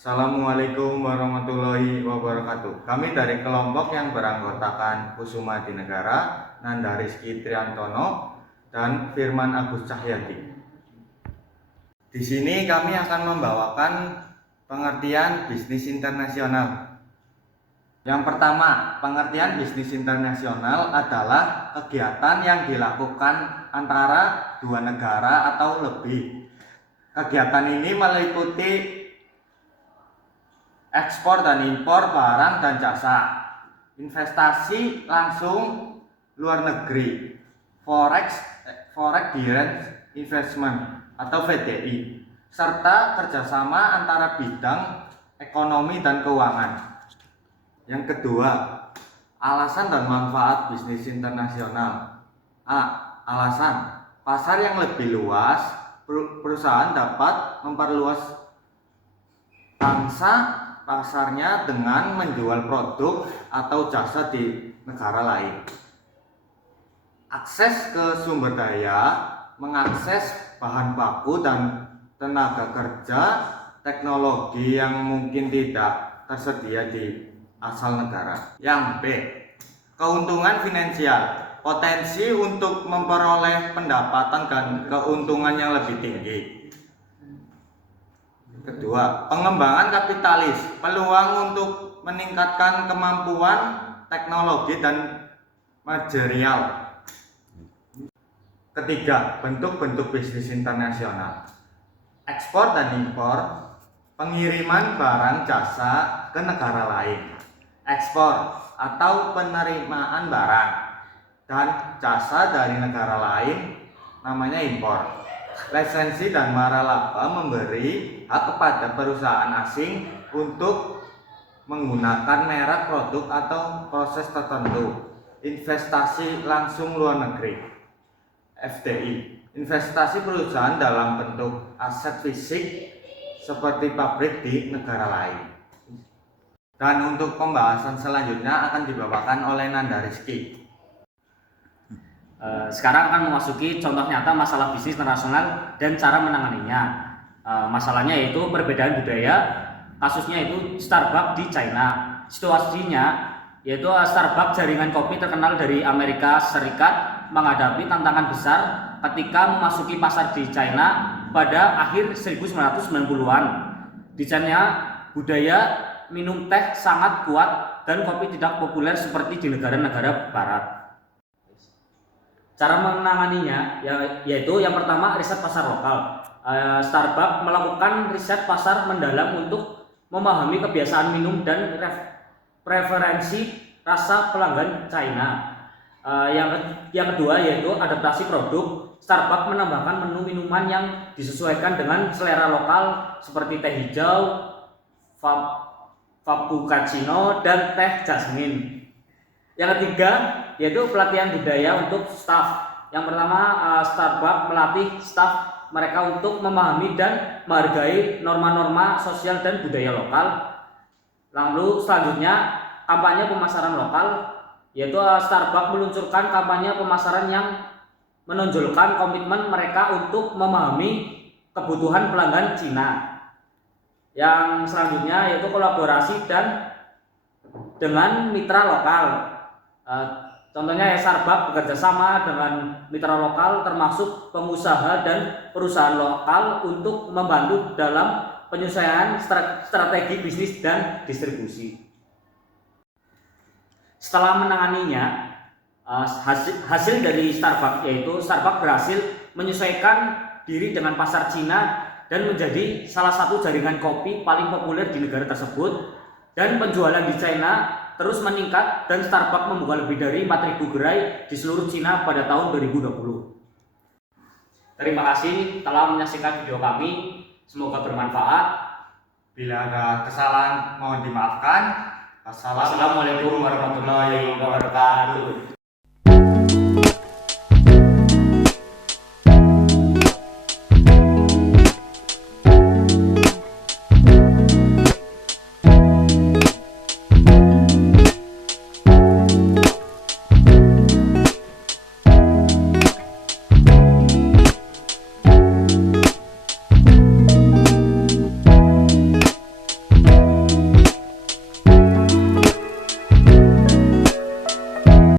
Assalamualaikum warahmatullahi wabarakatuh. Kami dari kelompok yang beranggotakan Kusuma Dinegara, Nanda Rizky Triantono, dan Firman Agus Cahyadi. Di sini kami akan membawakan pengertian bisnis internasional. Yang pertama, pengertian bisnis internasional adalah kegiatan yang dilakukan antara dua negara atau lebih. Kegiatan ini meliputi ekspor dan impor barang dan jasa, investasi langsung luar negeri, forex direct investment atau FDI, serta kerjasama antara bidang ekonomi dan keuangan. Yang kedua, alasan dan manfaat bisnis internasional. A. Alasan, pasar yang lebih luas, perusahaan dapat memperluas pangsa pasarnya dengan menjual produk atau jasa di negara lain. Akses ke sumber daya, mengakses bahan baku dan tenaga kerja, teknologi yang mungkin tidak tersedia di asal negara. Yang B, keuntungan finansial, potensi untuk memperoleh pendapatan dan keuntungan yang lebih tinggi. Kedua, pengembangan kapitalis, peluang untuk meningkatkan kemampuan teknologi dan material. Ketiga, bentuk-bentuk bisnis internasional, ekspor dan impor, pengiriman barang jasa ke negara lain, ekspor atau penerimaan barang dan jasa dari negara lain namanya impor. Lisensi dan waralaba memberi hak kepada perusahaan asing untuk menggunakan merek produk atau proses tertentu. Investasi langsung luar negeri, FDI, investasi perusahaan dalam bentuk aset fisik seperti pabrik di negara lain. Dan untuk pembahasan selanjutnya akan dibawakan oleh Nanda Rizky. Sekarang akan memasuki contoh nyata masalah bisnis internasional dan cara menanganinya. Masalahnya yaitu perbedaan budaya. Kasusnya itu Starbucks di China. Situasinya yaitu Starbucks, jaringan kopi terkenal dari Amerika Serikat, menghadapi tantangan besar ketika memasuki pasar di China pada akhir 1990-an. Di China, budaya minum teh sangat kuat dan kopi tidak populer seperti di negara-negara barat. Cara menanganinya yaitu yang pertama, riset pasar lokal. Starbucks melakukan riset pasar mendalam untuk memahami kebiasaan minum dan preferensi rasa pelanggan China. Yang kedua yaitu adaptasi produk. Starbucks menambahkan menu minuman yang disesuaikan dengan selera lokal seperti teh hijau, cappuccino, dan teh jasmine. Yang ketiga yaitu pelatihan budaya untuk staf. Yang pertama, Starbucks melatih staf mereka untuk memahami dan menghargai norma-norma sosial dan budaya lokal. Lalu selanjutnya, kampanye pemasaran lokal, yaitu Starbucks meluncurkan kampanye pemasaran yang menonjolkan komitmen mereka untuk memahami kebutuhan pelanggan Cina. Yang selanjutnya yaitu kolaborasi dengan mitra lokal. Contohnya Starbucks bekerja sama dengan mitra lokal termasuk pengusaha dan perusahaan lokal untuk membantu dalam penyelesaian strategi bisnis dan distribusi. Setelah menanganinya, hasil dari Starbucks yaitu Starbucks berhasil menyesuaikan diri dengan pasar Cina dan menjadi salah satu jaringan kopi paling populer di negara tersebut, dan penjualan di China terus meningkat dan Starbucks membuka lebih dari 4.000 gerai di seluruh Cina pada tahun 2020. Terima kasih telah menyaksikan video kami, semoga bermanfaat. Bila ada kesalahan mohon dimaafkan. Wassalamualaikum warahmatullahi wabarakatuh.